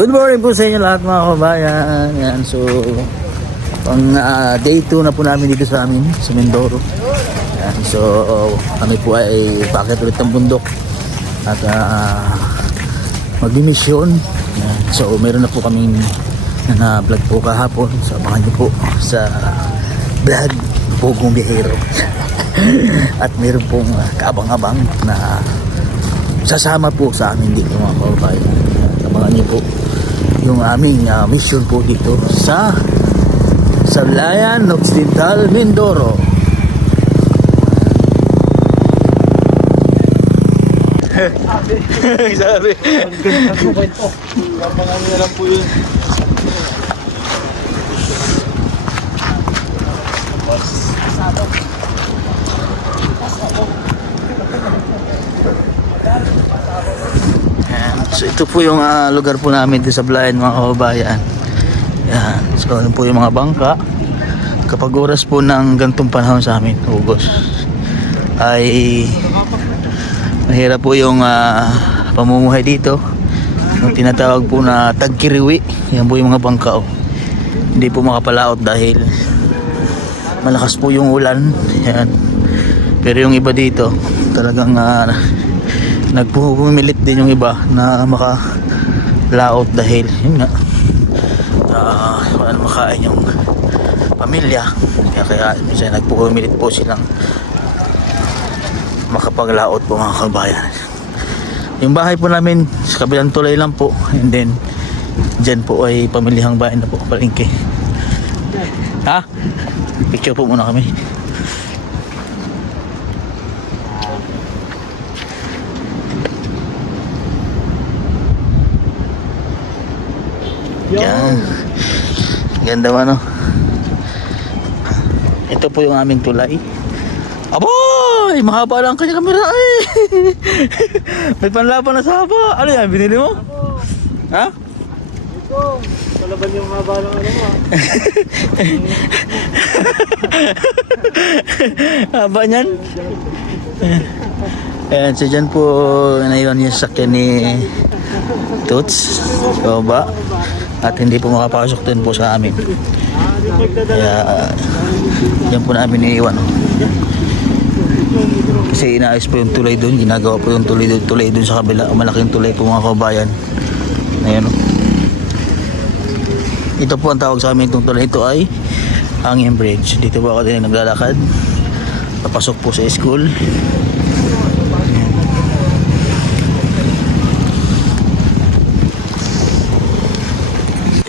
Good morning po sa inyo lahat mga kabayan. Yan, so pang day 2 na po namin dito sa amin sa Mindoro. Yan, so kami po ay paakit ulit ng bundok at magdimisyon. Yan, so meron na po kaming na vlog po kahapon. So abangan niyo po sa vlog Pugong Bihero. At meron pong kaabang-abang na sasama po sa amin dito mga kababayan. Abangan niyo po yung aming mission po dito sa Sablayan Occidental, Mindoro. Sabi ang ganda po kwento. Abangan niyo lang po yun. So ito po yung lugar po namin dito sa Sablayan mga kababayan. Yan. So yun po yung mga bangka. Kapag oras po ng gantong panahon sa amin, Ugos, ay mahirap po yung pamumuhay dito. Yung tinatawag po na tagkiriwi. Yan po yung mga bangka. Oh. Hindi po makapalaot dahil malakas po yung ulan. Yan. Pero yung iba dito talagang nagpumilit din yung iba na makalaot dahil yun nga wala na makain yung pamilya, kaya minsan nagpumilit po silang makapaglaot po mga kabayan. Yung bahay po namin sa kabilang tulay lang po, and then dyan po ay pamilihang bayan na po, palengke. Picture po muna kami. Yan. Ganda ba no? Ito po yung aming tulay. Aboy! Mahaba lang kanya kamera eh. May panlaban na sa haba. Ano yan? Binili mo? Ha? Ito. Palaban yung haba ng ano mo. Haba niyan? Ayan, so dyan po naiwan yung sakyan ni Toots. So ba? At hindi po makapasok din po sa amin. Kaya yan po namin iniiwan. Kasi inaayos po yung tulay doon. Ginagawa po yung tulay doon sa kabila. Malaking tulay po mga kabayan. Ayan o. Ito po ang tawag sa amin itong tulay. Ito ay Hanging Bridge. Dito po ako din naglalakad. Papasok po sa school.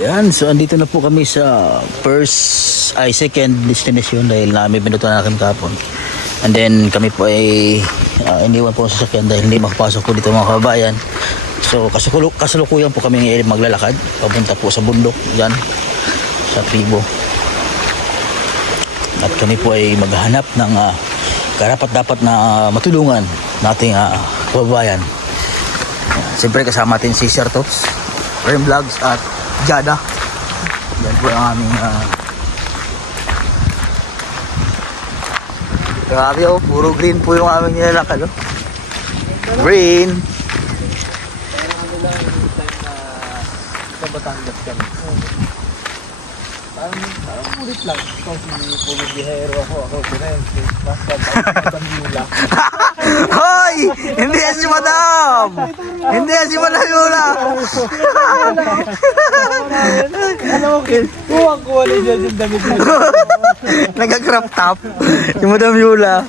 Yan, so andito na po kami sa second destination dahil may binuto na kami kahapon. And then kami po ay iniwan po sa sasakyan dahil hindi makapasok po dito mga kababayan. So kasalukuyan po kami maglalakad papunta po sa bundok yan sa tribo. At kami po ay maghahanap ng karapat-dapat na matulungan nating kababayan. Siyempre kasama natin si Sir Tots, Rem Vlogs at Jada. Yan po ang aming grabe oh, puro green po yung aming nilalakad oh. Green. Sa Batangas kami. Parang ulit lang. Ikaw si Pugong Bihero ako si Renzi. Basta Damula. Hoy! Hindi yan si Madam! Hindi yan si Madam Yula! Alam mo, kuha na dyan yung damit mo. Nag-crop top. Si Madam Yula.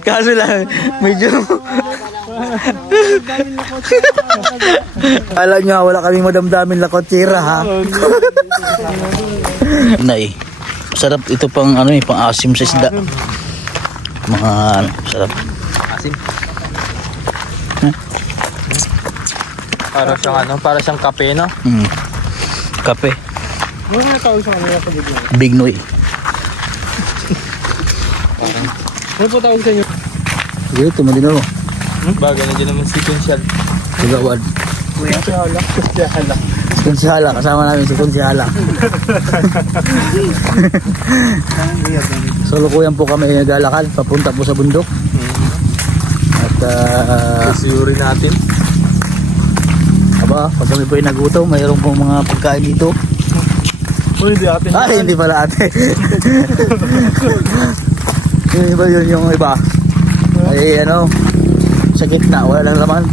Kaso lang, medyo alam nyo, wala kaming madamdamin lakotsira ha. Nay, sarap ito pang pang asim sa isda. Mga sarap. Asim. Para siyang kape, no? Kape. Ano nga tawag sa kanila sa video? Big Noy. Ano po tawag sa inyo? Sige, tumadin ako. Bagay na dyan naman sequential. Sigawad. Kuya, Kunsihala, kasama namin si Kunsihala. So lukuyan po kami naglalakad papunta po sa bundok. At Kasuri natin. Ba, pag kami po ay nagutom, mayroon pong mga pagkain dito. Uy, di atin. Ay, hindi pala ate. Yung iba yun, yung iba. Ay, ano, sa gitna, wala lang naman.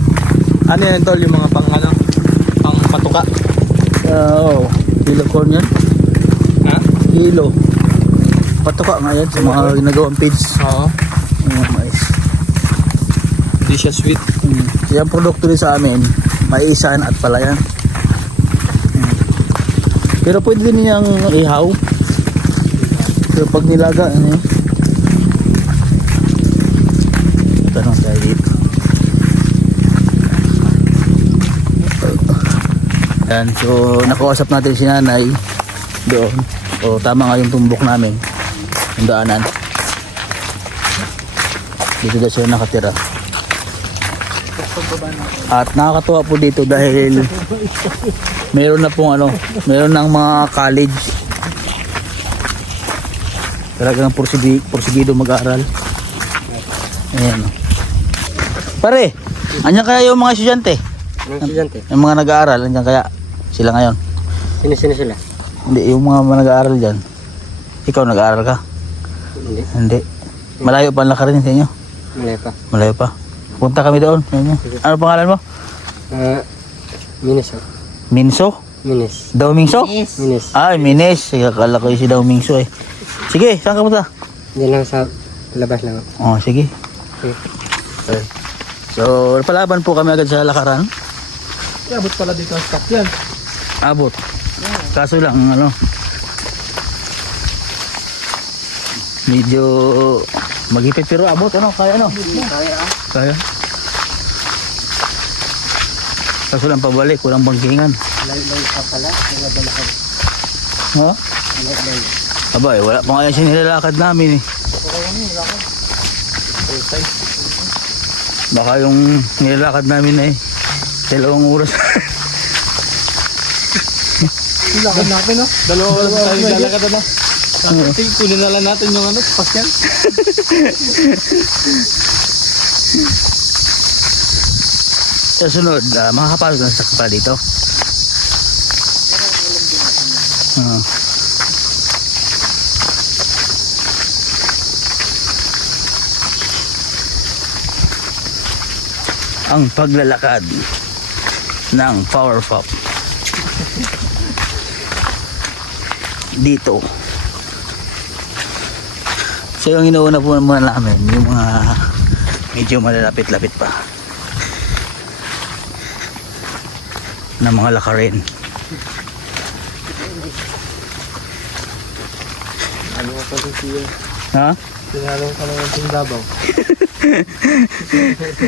Ano yan tol, yung mga pang ano? Pang patuka. Oo, kilo corn yan. Ha? Kilo. Patuka nga yan sa mga ginagawang feeds. Oo. Mais. Hindi siya sweet. Yung produkto din sa amin, maisan at palayan. Pero pwede din niyang ihaw. Pero pag nilaga, ano yun? Tanong tayo dito. Yan, so nakausap natin si nanay doon. O tama nga yung tumbok namin. Yung daanan. Dito daw siya nakatira. At nakakatuwa po dito dahil meron na pong ano, meron ng mga college. Talagang porsigido mag-aaral. Ayan. Pare, anyan kaya yung mga estudyante? Anong estudyante? Yung mga nag-aaral, anyan kaya sila ngayon? Sino sila? Hindi, yung mga nag-aaral dyan. Ikaw nag-aaral ka? Hindi. Hindi. Malayo pa ang lakarin sa inyo? Malay pa. Malayo pa. Punta kami doon. Ano pangalan mo? Minis oh. Minso? Minis. Daw Mingso? Minis. Ay, Mines. Akala ko yung si Daw Mingso eh. Sige, saan ka punta? Diyan lang sa labas lang. Oh, sige. Okay. Okay. So, palaban po kami agad sa lakaran. Abot pala dito ang stock yan. Abot. Kaso lang, ano, medyo magipit pero abot, ano, kaya ano? Kaya ah. Kaya. Kaso lang pabalik, walang bangkingan. Layo pa pala. Wala ba lakad? Ha? Layo. Aba, eh, wala pa nga yung sinilalakad namin eh. Baka yung nilalakad namin eh, 2 oras. Lakad natin no? 2 oras tayo lalakad ano? Tapos kunin na lang natin yung ano, pasyan. Sa sunod, makakapasok na sa pa dito. Ang paglalakad ng Power Pop dito. So yung inuuna po muna namin yung mga medyo malalapit-lapit pa na mga lakarin. Ano ko pala siya? Ha? Tinalong ka naman yung Davao.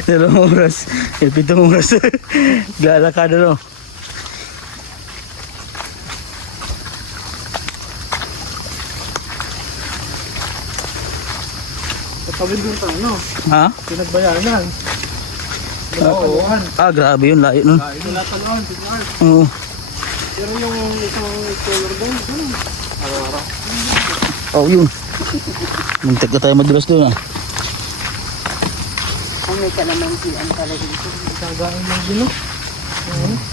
2 oras, 7 oras lalakad ano. Tatawid yung ano? Ha? Pinagbayanan. Oo. Grabe yun, layo nun. Wala talon, signal. Oo. Pero yung isang color doon, araw-araw. Oh, yun. Muntik na tayo madulas doon ah. Ang may kalamansian pala dito. Kagain lang din no?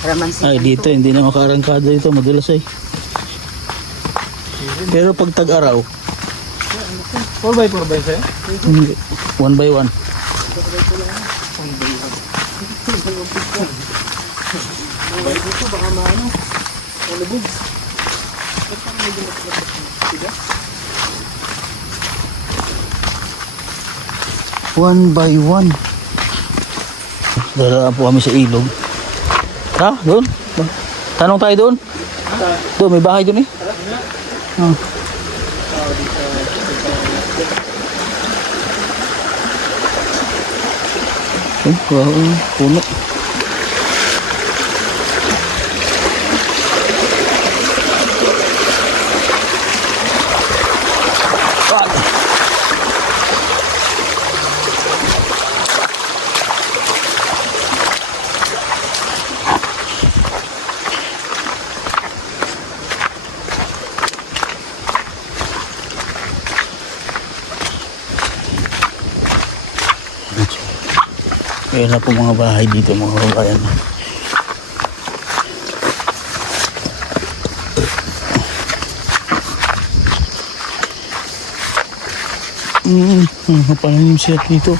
Kalamansian. Ay, dito hindi na makarangkada dito, madulas ay. Pero pag tag-araw, 4x4 ba yun sa'yo? hindi. 1 by 1. Dito baka maano. Malubog. 1 by 1. Dala po kami sa ilog. Ha? Doon? Tanong tayo doon? Doon, may bahay doon eh. Ah. Wow, puno. Ayan na po mga bahay dito mga kabayan. Paano yung siya dito?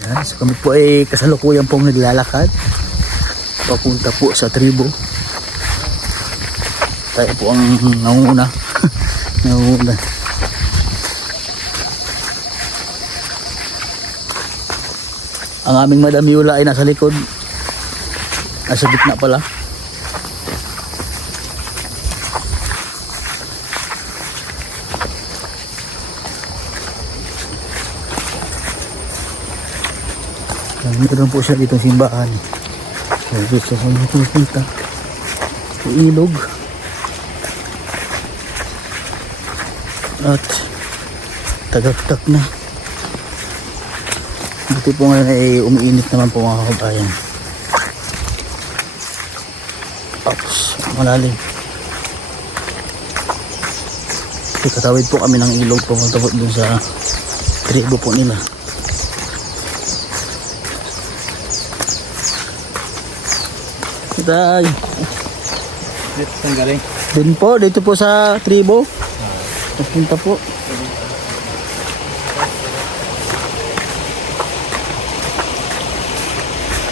Yan, so kami po ay kasalukuyan pong naglalakad papunta po sa tribo. Tayo po ang nanguna. Nanguna. Ang aming Madam Yula ay nasa likod. Nasa gitna pala. Meron po siya dito simbahan. So, dito sa mga pupunta. Sa ilog. At tagaktak na. Buti po ngayon ay umiinit naman po mga kabayan. Tapos malalim. So, katawid po kami ng ilog pumunta po dun sa tribo po nila. Tay. Dito saan galing? Dun po, dito po sa tribo. Pupunta po.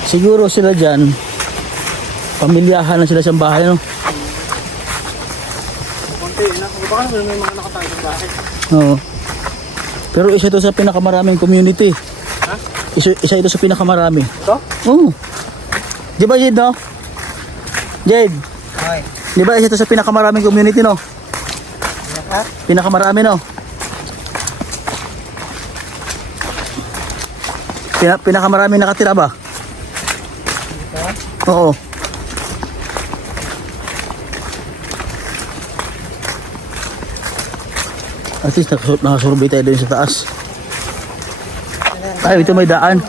Siguro sila dyan, pamilyahan na sila sa bahay, no? Konti na. Baka naman may mga nakatayo sa bahay. Oo. Pero isa ito sa pinakamaraming community. Ha? Isa ito sa pinakamarami. Ito? Oo. Di ba, Jade, no? Jade, Ay. di ba isa ito sa pinakamaraming community, no? Ha? Pinakamarami, no? Pinakamarami nakatira ba? Oo. At least nakasurvey tayo din sa taas. Ay, ito may daan.